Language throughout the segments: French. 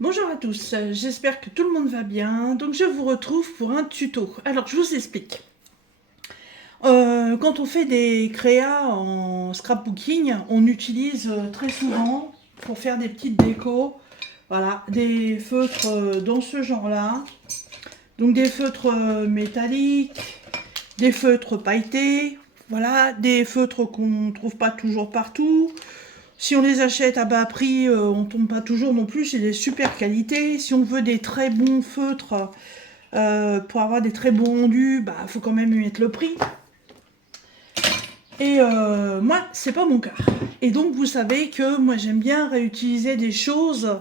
Bonjour à tous, j'espère que tout le monde va bien. Donc je vous retrouve pour un tuto. Alors je vous explique. Quand on fait des créas en scrapbooking, on utilise très souvent pour faire des petites décos, voilà, des feutres dans ce genre-là. Donc des feutres métalliques, des feutres pailletés, voilà, des feutres qu'on ne trouve pas toujours partout. Si on les achète à bas prix, on tombe pas toujours non plus, c'est des super qualités. Si on veut des très bons feutres, pour avoir des très bons rendus, bah faut quand même y mettre le prix. Et moi, c'est pas mon cas. Et donc vous savez que moi j'aime bien réutiliser des choses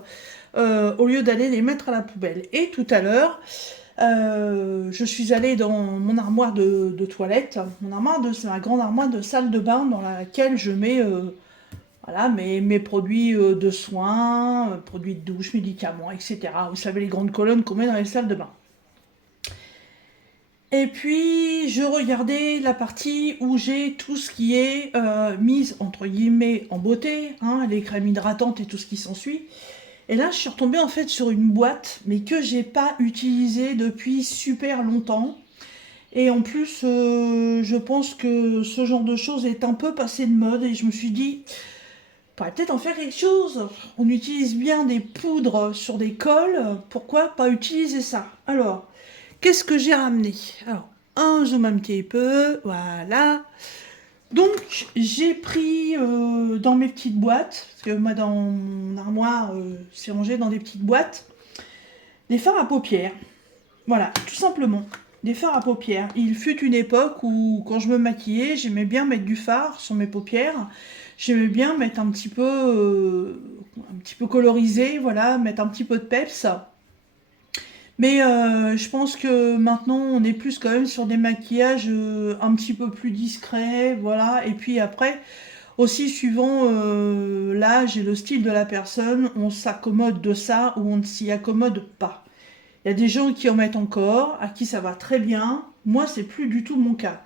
au lieu d'aller les mettre à la poubelle. Et tout à l'heure, je suis allée dans mon armoire de toilette. C'est ma grande armoire de salle de bain dans laquelle je mets voilà, mes produits de soins, produits de douche, médicaments, etc. Vous savez, les grandes colonnes qu'on met dans les salles de bain. Et puis, je regardais la partie où j'ai tout ce qui est mise, entre guillemets, en beauté, hein, les crèmes hydratantes et tout ce qui s'ensuit. Et là, je suis retombée en fait sur une boîte, mais que j'ai pas utilisée depuis super longtemps. Et en plus, je pense que ce genre de choses est un peu passé de mode et je me suis dit, on pourrait peut-être en faire quelque chose. On utilise bien des poudres sur des cols, pourquoi pas utiliser ça? Alors, qu'est-ce que j'ai ramené? Alors, un zoom un petit peu, voilà. Donc, j'ai pris dans mes petites boîtes, parce que moi dans mon armoire, c'est rangé dans des petites boîtes, des fards à paupières. Voilà, tout simplement. Des fards à paupières. Il fut une époque où, quand je me maquillais, j'aimais bien mettre du fard sur mes paupières. J'aimais bien mettre un petit peu colorisé, voilà, mettre un petit peu de peps. Mais je pense que maintenant, on est plus quand même sur des maquillages un petit peu plus discrets, voilà. Et puis après, aussi suivant l'âge et le style de la personne, on s'accommode de ça ou on ne s'y accommode pas. Il y a des gens qui en mettent encore, à qui ça va très bien. Moi, c'est plus du tout mon cas.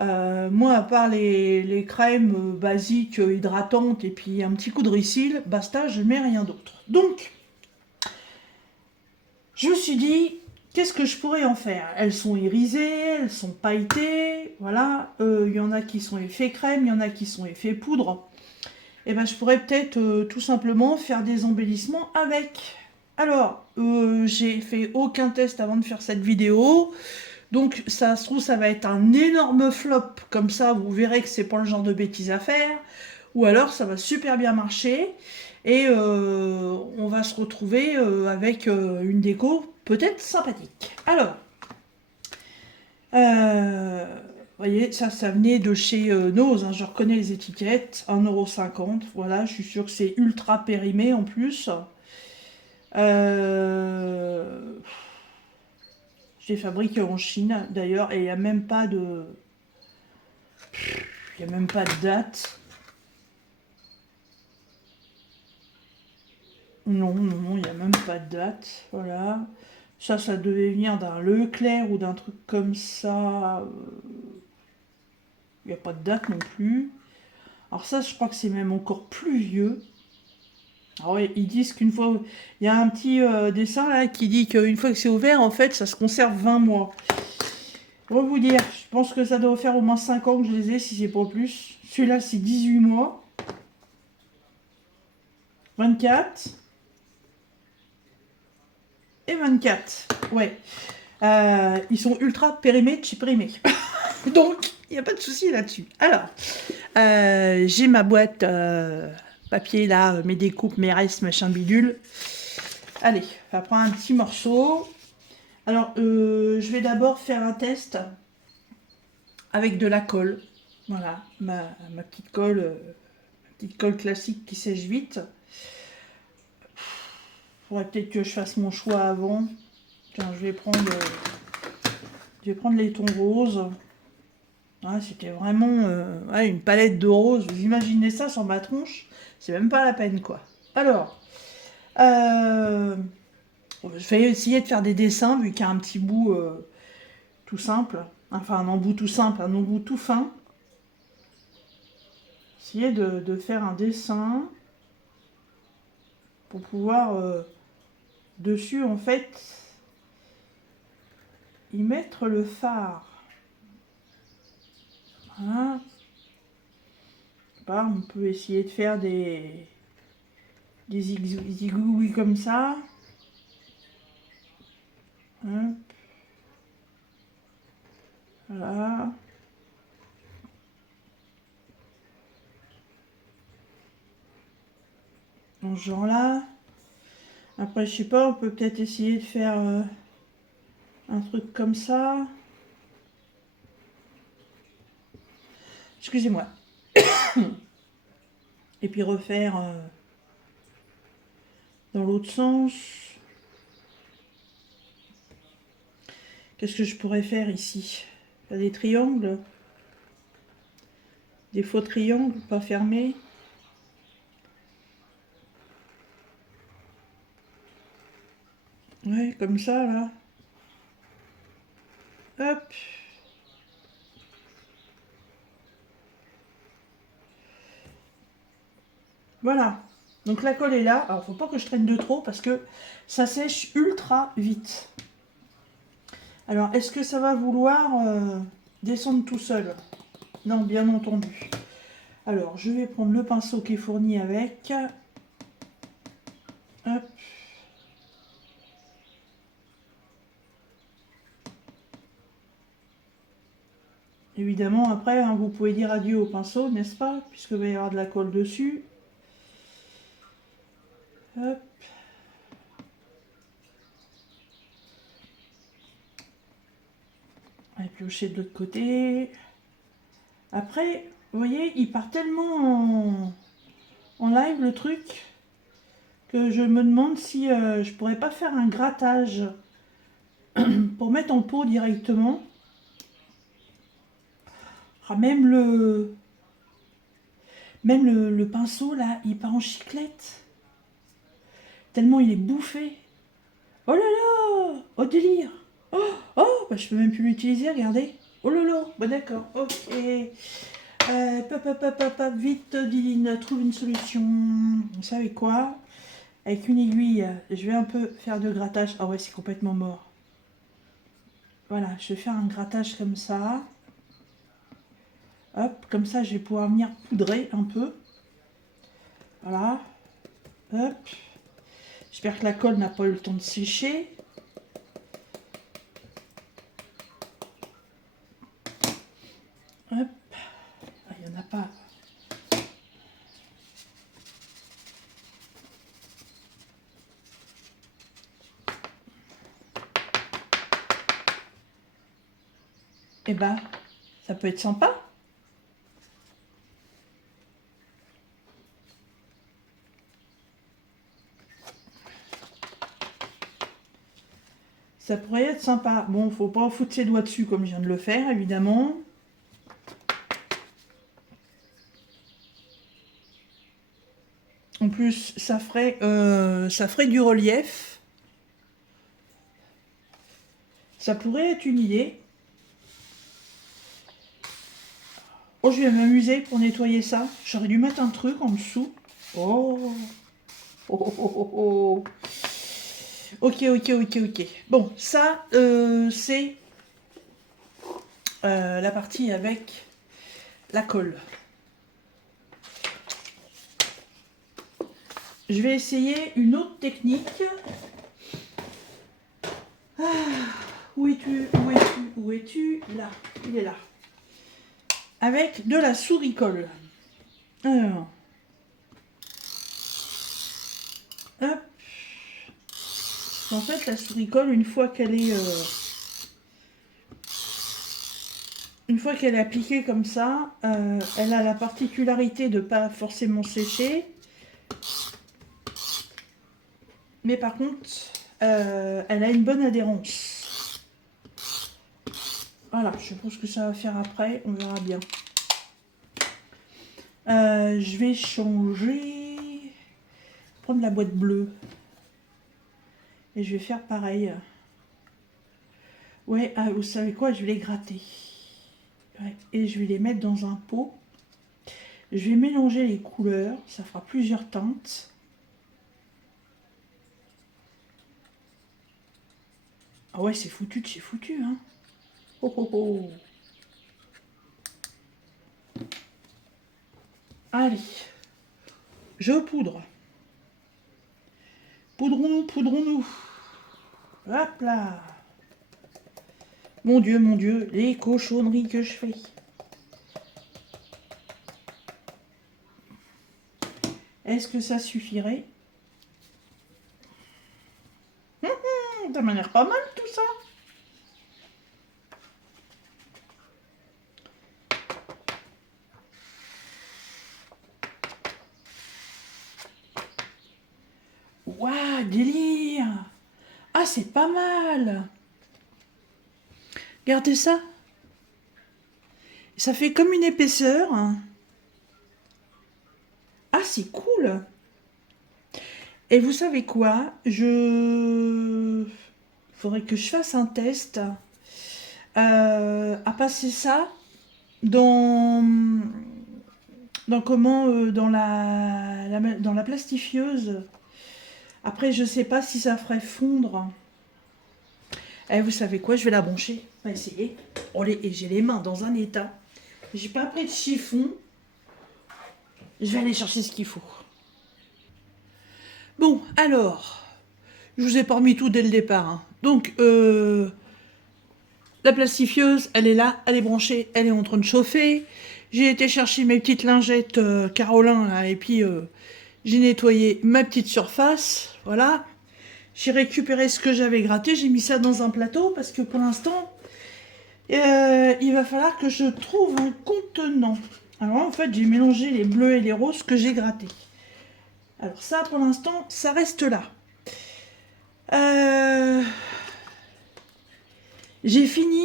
Moi, à part les crèmes basiques, hydratantes et puis un petit coup de Ricyl, basta, je mets rien d'autre. Donc, je me suis dit, qu'est-ce que je pourrais en faire? Elles sont irisées, elles sont pailletées, voilà. Il y en a qui sont effet crème, il y en a qui sont effet poudre. Et ben, je pourrais peut-être tout simplement faire des embellissements avec. Alors, j'ai fait aucun test avant de faire cette vidéo. Donc ça se trouve, ça va être un énorme flop, comme ça vous verrez que c'est pas le genre de bêtises à faire, ou alors ça va super bien marcher, et on va se retrouver avec une déco peut-être sympathique. Alors, vous voyez, ça venait de chez Nose, hein, je reconnais les étiquettes, 1,50 €, voilà, je suis sûre que c'est ultra périmé en plus. Euh, j'ai fabriqué en Chine d'ailleurs, et il n'y a même pas de... Il n'y a même pas de date. Non, non, non, il n'y a même pas de date. Voilà. Ça devait venir d'un Leclerc ou d'un truc comme ça. Il n'y a pas de date non plus. Alors ça, je crois que c'est même encore plus vieux. Alors ouais, ils disent qu'une fois... Il y a un petit dessin là qui dit qu'une fois que c'est ouvert, en fait, ça se conserve 20 mois. Pour vous dire, je pense que ça doit faire au moins 5 ans que je les ai, si c'est pas plus. Celui-là, c'est 18 mois. 24. Et 24. Ouais. Ils sont ultra périmés, chiprimés. Donc, il n'y a pas de souci là-dessus. Alors, j'ai ma boîte papier là, mes découpes, mes restes, machin bidule. Allez, on va prendre un petit morceau. Alors, je vais d'abord faire un test avec de la colle. Voilà, ma petite colle classique qui sèche vite. Faudrait peut-être que je fasse mon choix avant. Tiens, je vais prendre les tons roses. Ouais, c'était vraiment ouais, une palette de roses. Vous imaginez ça sur ma tronche? C'est même pas la peine, quoi. Alors, euh, je vais essayer de faire des dessins, vu qu'il y a un petit bout tout simple. Enfin, un embout tout simple, un embout tout fin. Essayer de faire un dessin pour pouvoir dessus, en fait, y mettre le fard. Voilà. On peut essayer de faire des zigouilles comme ça. Hop. Voilà. Dans ce genre là. Après, je sais pas, on peut peut-être essayer de faire un truc comme ça. Excusez-moi. Et puis refaire dans l'autre sens. Qu'est-ce que je pourrais faire ici? Des triangles. Des faux triangles, pas fermés. Ouais, comme ça, là. Hop. Voilà. Donc la colle est là. Alors, faut pas que je traîne de trop parce que ça sèche ultra vite. Alors, est-ce que ça va vouloir descendre tout seul? Non, bien entendu. Alors, je vais prendre le pinceau qui est fourni avec. Hop. Évidemment, après, hein, vous pouvez dire adieu au pinceau, n'est-ce pas? Puisque va y avoir de la colle dessus. Hop. On va piocher de l'autre côté. Après, vous voyez, il part tellement en live le truc que je me demande si je pourrais pas faire un grattage pour mettre en pot directement. Ah, même le pinceau là, il part en chiclette. Tellement il est bouffé. Oh là là! Oh délire! Oh, bah, je peux même plus l'utiliser, regardez. Oh là là! Bah d'accord, ok. Vite, Diline, trouve une solution. Vous savez quoi? Avec une aiguille, je vais un peu faire de grattage. Ah ouais, c'est complètement mort. Voilà, je vais faire un grattage comme ça. Hop, comme ça, je vais pouvoir venir poudrer un peu. Voilà. Hop. J'espère que la colle n'a pas eu le temps de sécher. Hop. Ah, il n'y en a pas. Eh ben, ça peut être sympa. Ça pourrait être sympa. Bon, faut pas foutre ses doigts dessus comme je viens de le faire, évidemment. En plus, ça ferait du relief. Ça pourrait être une idée. Oh, je vais m'amuser pour nettoyer ça. J'aurais dû mettre un truc en dessous. Oh. Oh, oh, oh, oh, oh. Ok, ok, ok, ok. Bon, ça, c'est la partie avec la colle. Je vais essayer une autre technique. Ah, où es-tu? Où es-tu? Où es-tu? Là, il est là. Avec de la souris colle. Alors. Hop. En fait, la souris colle, une fois qu'elle est appliquée comme ça, elle a la particularité de ne pas forcément sécher. Mais par contre, elle a une bonne adhérence. Voilà, je pense que ça va faire après, on verra bien. Je vais changer, prendre la boîte bleue. Et je vais faire pareil. Ouais, vous savez quoi, je vais les gratter. Ouais, et je vais les mettre dans un pot. Je vais mélanger les couleurs, ça fera plusieurs teintes. Ah ouais, c'est foutu de chez foutu, hein. Oh, oh, oh. Allez, je poudre. Poudrons-nous, poudrons-nous. Hop là. Mon Dieu, les cochonneries que je fais. Est-ce que ça suffirait? Ça m'a l'air pas mal tout ça. Waouh, délire. Ah, c'est pas mal. Regardez ça. Ça fait comme une épaisseur. Ah, c'est cool. Et vous savez quoi? Faudrait que je fasse un test à passer ça dans dans la plastifieuse. Après, je sais pas si ça ferait fondre. Et vous savez quoi? Je vais la brancher. On va essayer. Oh, et j'ai les mains dans un état. J'ai pas pris de chiffon. Je vais aller chercher ce qu'il faut. Bon, alors, je vous ai pas remis tout dès le départ, hein. Donc, la plastifieuse, elle est là, elle est branchée, elle est en train de chauffer. J'ai été chercher mes petites lingettes Carolin, là, et puis j'ai nettoyé ma petite surface, voilà. J'ai récupéré ce que j'avais gratté, j'ai mis ça dans un plateau, parce que pour l'instant, il va falloir que je trouve un contenant. Alors en fait, j'ai mélangé les bleus et les roses que j'ai grattés. Alors ça, pour l'instant, ça reste là. J'ai fini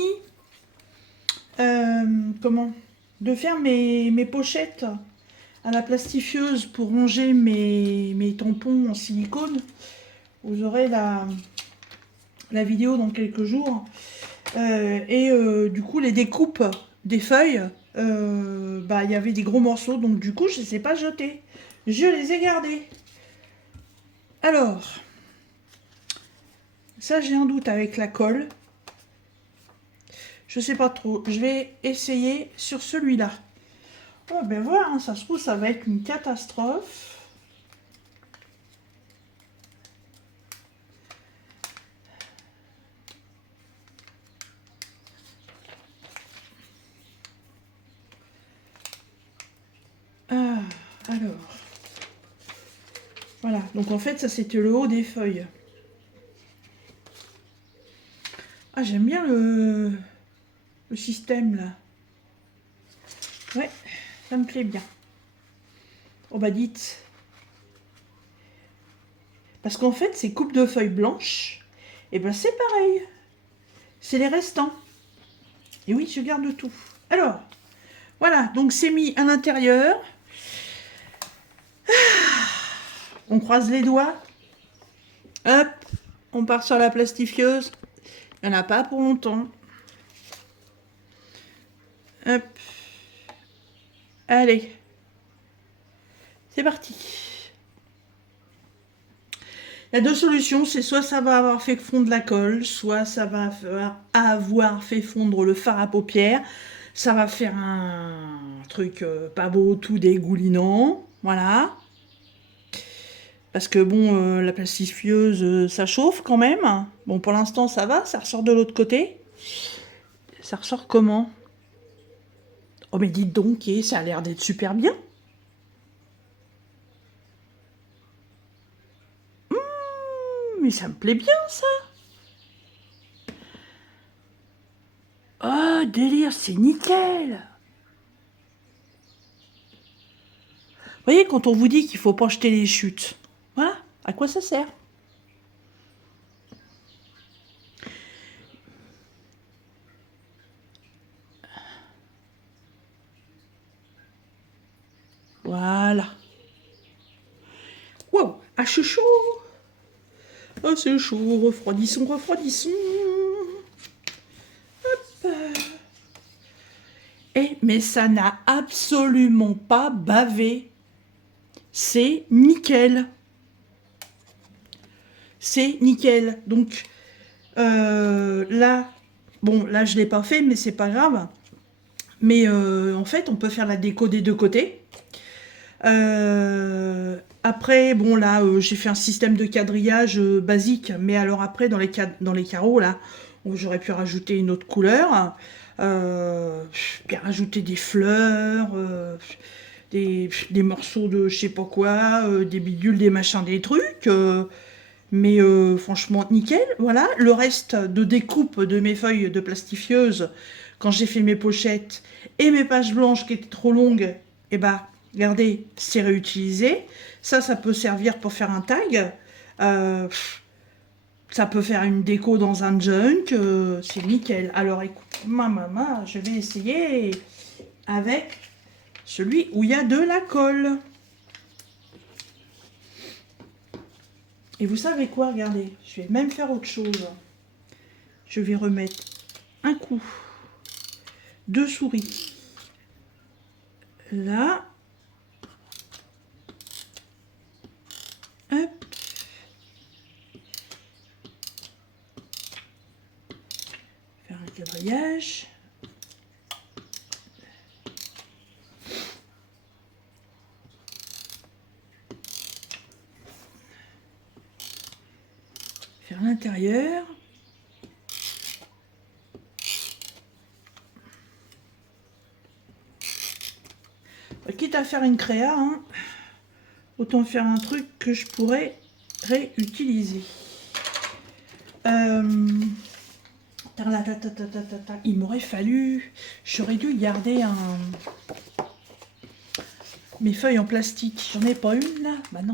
de faire mes pochettes à la plastifieuse pour ranger mes tampons en silicone. Vous aurez la vidéo dans quelques jours. Du coup, les découpes des feuilles, il y avait des gros morceaux, donc du coup, je ne les ai pas jetés. Je les ai gardés. Alors, ça, j'ai un doute avec la colle. Je sais pas trop. Je vais essayer sur celui-là. Oh, ben voilà, hein, ça se trouve, ça va être une catastrophe. Alors. Voilà, donc en fait, ça c'était le haut des feuilles. Ah, j'aime bien le système là. Ouais, ça me plaît bien. Oh bah dites. Parce qu'en fait, ces coupes de feuilles blanches, et ben c'est pareil. C'est les restants. Et oui, je garde tout. Alors, voilà, donc c'est mis à l'intérieur. On croise les doigts. Hop, on part sur la plastifieuse. Il n'y en a pas pour longtemps. Hop. Allez. C'est parti. Il y a deux solutions, c'est soit ça va avoir fait fondre la colle, soit ça va avoir fait fondre le fard à paupières. Ça va faire un truc pas beau, tout dégoulinant. Voilà. Parce que bon, la plastifieuse, ça chauffe quand même. Bon, pour l'instant, ça va, ça ressort de l'autre côté. Ça ressort comment? Oh, mais dites donc, ça a l'air d'être super bien. Mais ça me plaît bien, ça. Oh, délire, c'est nickel. Vous voyez, quand on vous dit qu'il faut pas jeter les chutes, voilà, à quoi ça sert? Voilà. Wow, ah, c'est chaud. Ah, c'est chaud, refroidissons, refroidissons. Hop. Mais ça n'a absolument pas bavé. C'est nickel. C'est nickel. Donc, Là, bon, là je l'ai pas fait, mais c'est pas grave. Mais en fait, on peut faire la déco des deux côtés. Après, bon là, j'ai fait un système de quadrillage basique, mais alors après, dans les carreaux, là, j'aurais pu rajouter une autre couleur, puis rajouter des fleurs, des morceaux de je sais pas quoi, des bidules, des machins, des trucs. Mais franchement, nickel. Voilà, le reste de découpe de mes feuilles de plastifieuse, quand j'ai fait mes pochettes et mes pages blanches qui étaient trop longues, et bah, regardez, c'est réutilisé. Ça peut servir pour faire un tag. Euh, Ça peut faire une déco dans un junk. C'est nickel. Alors écoute, ma maman, je vais essayer avec celui où il y a de la colle. Et vous savez quoi, regardez, je vais même faire autre chose. Je vais remettre un coup de souris là. Hop. Faire un quadrillage. Faire l'intérieur. Quitte à faire une créa, hein, autant faire un truc que je pourrais réutiliser. Il m'aurait fallu, j'aurais dû garder mes feuilles en plastique. J'en ai pas une là, bah non.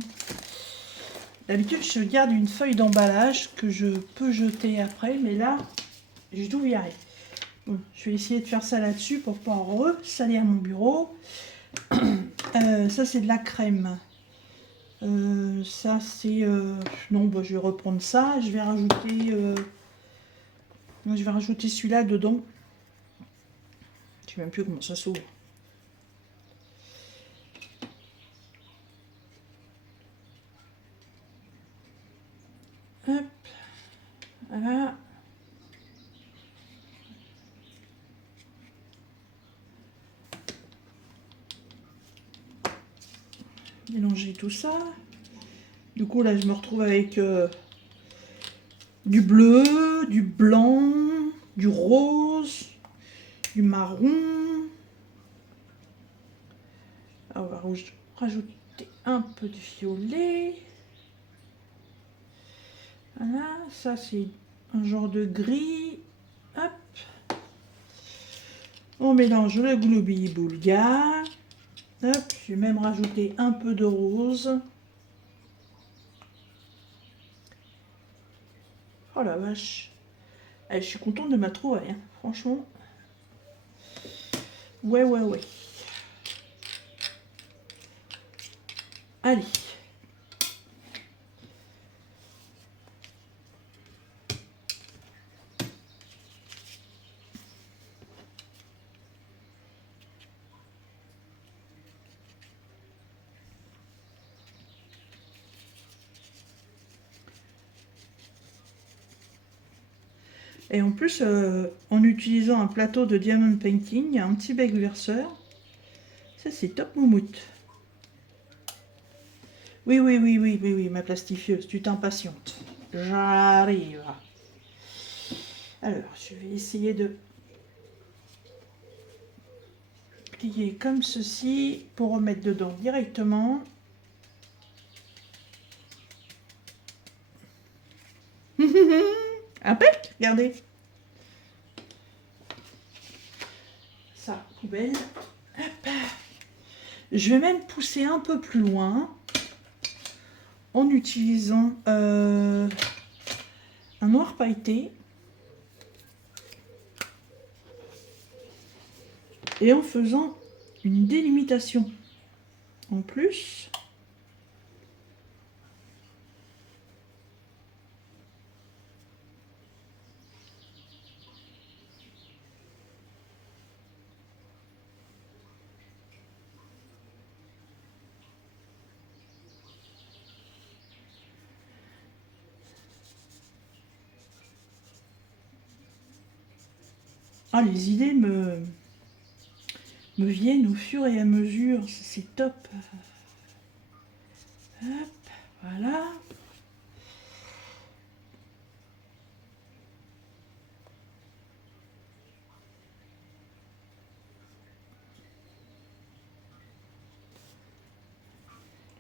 D'habitude, je garde une feuille d'emballage que je peux jeter après, mais là, je dois y aller. Bon, je vais essayer de faire ça là-dessus pour pas ressalir mon bureau. Ça, c'est de la crème. Ça, c'est... Non, bah, je vais reprendre ça. Je vais rajouter celui-là dedans. Je sais même plus comment ça s'ouvre. Hop. Voilà. Mélanger tout ça. Du coup, là, je me retrouve avec du bleu, du blanc, du rose, du marron. Alors, on va rajouter un peu de violet. Voilà, ça c'est un genre de gris. Hop. On mélange le gloubi-boulga. Hop, je vais même rajouter un peu de rose. Oh la vache. Je suis contente de ma trouvaille, hein. Franchement. Ouais. Allez. Et en plus, en utilisant un plateau de diamond painting, il y a un petit bec verseur. Ça, c'est top moumoute. Oui, ma plastifieuse, tu t'impatientes. J'arrive. Alors, je vais essayer de plier comme ceci pour remettre dedans directement. Impec, regardez. Ça, poubelle. Hop. Je vais même pousser un peu plus loin en utilisant un noir pailleté et en faisant une délimitation en plus. Ah, les idées me viennent au fur et à mesure, c'est top. Hop, voilà.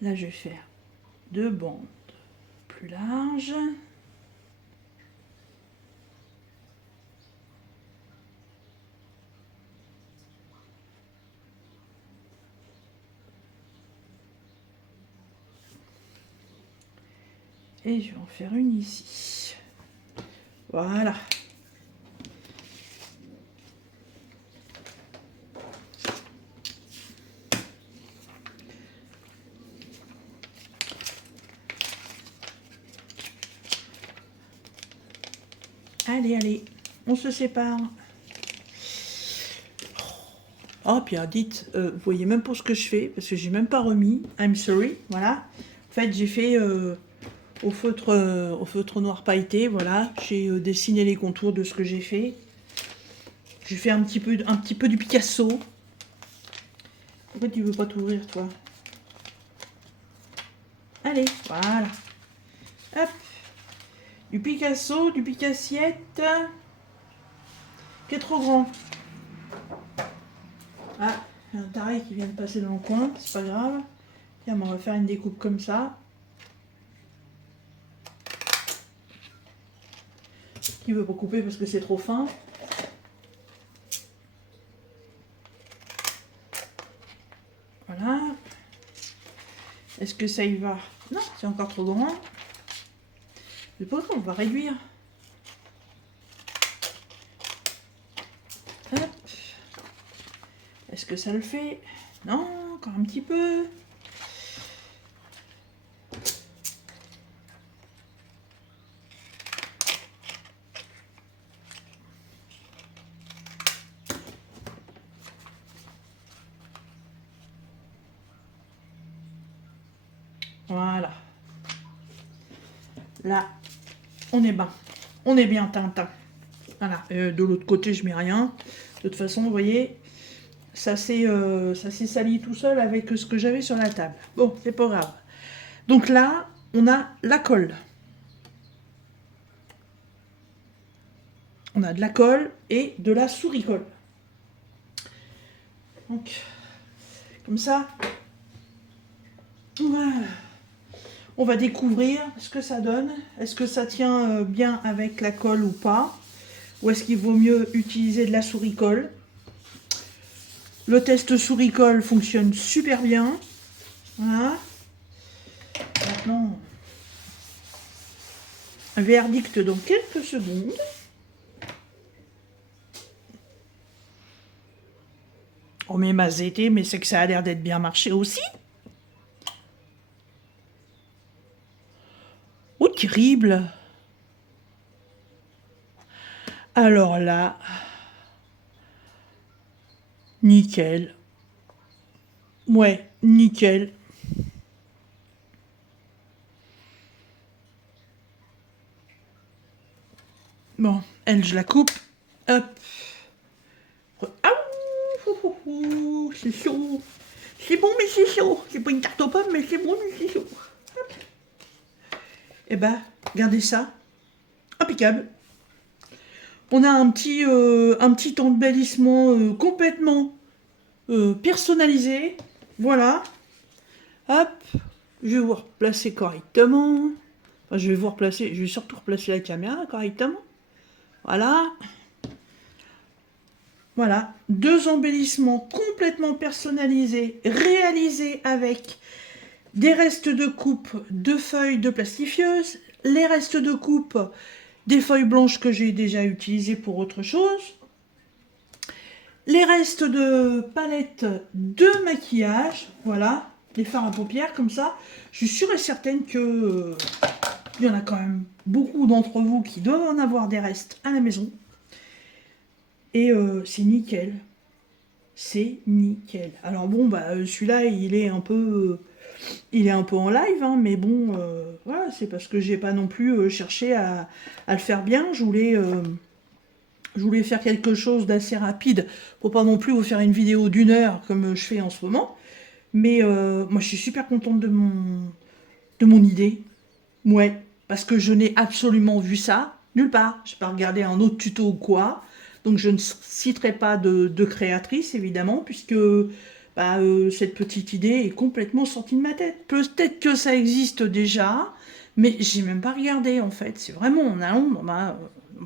Là, je vais faire 2 bandes plus larges. Et je vais en faire une ici. Voilà. Allez, allez, on se sépare. Oh, puis dites, vous voyez même pas ce que je fais, parce que j'ai même pas remis. I'm sorry, voilà. En fait, j'ai fait au feutre noir pailleté, voilà. J'ai dessiné les contours de ce que j'ai fait. J'ai fait un petit peu du Picasso. Pourquoi tu veux pas t'ouvrir, toi? Allez, voilà. Hop. Du Picasso, du Picassiette. Qui est trop grand. Ah, il y a un taré qui vient de passer dans le coin, c'est pas grave. Tiens, on va faire une découpe comme ça. Qui veut pas couper parce que c'est trop fin. Voilà. Est-ce que ça y va? Non, c'est encore trop grand. C'est pas grave, on va réduire. Hop. Est-ce que ça le fait? Non, encore un petit peu. Voilà. Là, on est bien. On est bien, Tintin. Voilà. De l'autre côté, je mets rien. De toute façon, vous voyez, ça s'est sali tout seul avec ce que j'avais sur la table. Bon, c'est pas grave. Donc là, on a la colle. On a de la colle et de la souris-colle. Donc, comme ça, voilà. On va découvrir ce que ça donne. Est-ce que ça tient bien avec la colle ou pas? Ou est-ce qu'il vaut mieux utiliser de la souris-colle? Le test souris-colle fonctionne super bien. Voilà. Maintenant, un verdict dans quelques secondes. Oh mais ma zété, mais c'est que ça a l'air d'être bien marché aussi. Oh terrible. Alors là, nickel. Ouais, nickel. Bon, elle, je la coupe. Hop. Ah, c'est chaud. C'est bon, mais c'est chaud. C'est pas une tarte aux pommes, mais c'est bon, mais c'est chaud. Hop. Et ben, regardez ça. Impeccable. On a un petit embellissement complètement personnalisé. Voilà. Hop. Je vais vous replacer correctement. Enfin, je vais surtout replacer la caméra correctement. Voilà. Voilà. 2 embellissements complètement personnalisés, réalisés avec des restes de coupe de feuilles de plastifieuse, les restes de coupe des feuilles blanches que j'ai déjà utilisées pour autre chose, les restes de palettes de maquillage, voilà, les fards à paupières comme ça. Je suis sûre et certaine que il y en a quand même beaucoup d'entre vous qui doivent en avoir des restes à la maison. Et c'est nickel. C'est nickel. Alors bon, bah celui-là, il est un peu en live, hein, mais bon, voilà, c'est parce que j'ai pas non plus cherché à le faire bien. Je Je voulais faire quelque chose d'assez rapide pour pas non plus vous faire une vidéo d'1 heure comme je fais en ce moment. Mais moi, je suis super contente de mon idée. Ouais, parce que je n'ai absolument vu ça nulle part. Je n'ai pas regardé un autre tuto ou quoi. Donc, je ne citerai pas de créatrice, évidemment, puisque bah, cette petite idée est complètement sortie de ma tête. Peut-être que ça existe déjà, mais j'ai même pas regardé, en fait. C'est vraiment en allant dans ma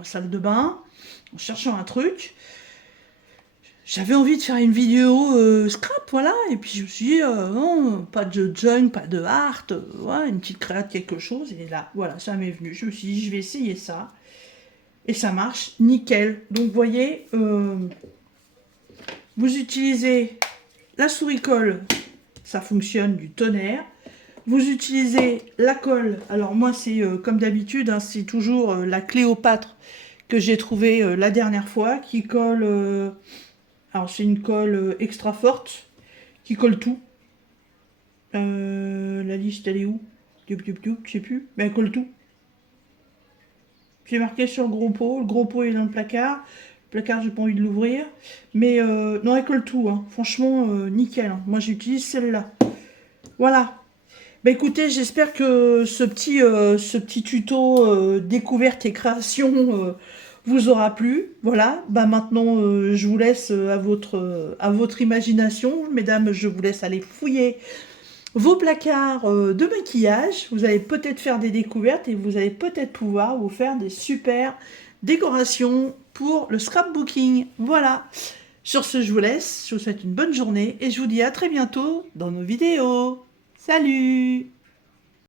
salle de bain, en cherchant un truc. J'avais envie de faire une vidéo scrap, voilà, et puis je me suis dit, non, pas de junk, pas de art, voilà, une petite créa de quelque chose, et là, voilà, ça m'est venu. Je me suis dit, je vais essayer ça, et ça marche, nickel. Donc, vous voyez, vous utilisez la souris colle, ça fonctionne du tonnerre. Vous utilisez la colle, alors moi, c'est comme d'habitude, hein, c'est toujours la Cléopâtre que j'ai trouvée la dernière fois, qui colle... alors, c'est une colle extra forte qui colle tout. La liste, elle est où? Je sais plus. Mais elle colle tout. J'ai marqué sur le gros pot. Le gros pot est dans le placard. Le placard, j'ai pas envie de l'ouvrir. Mais non, elle colle tout. Hein. Franchement, nickel. Hein. Moi, j'utilise celle-là. Voilà. Bah écoutez, j'espère que ce petit tuto découverte et création vous aura plu. Voilà, bah maintenant je vous laisse à votre imagination. Mesdames, je vous laisse aller fouiller vos placards de maquillage. Vous allez peut-être faire des découvertes et vous allez peut-être pouvoir vous faire des super décorations pour le scrapbooking. Voilà. Sur ce, je vous laisse. Je vous souhaite une bonne journée et je vous dis à très bientôt dans nos vidéos. Salut!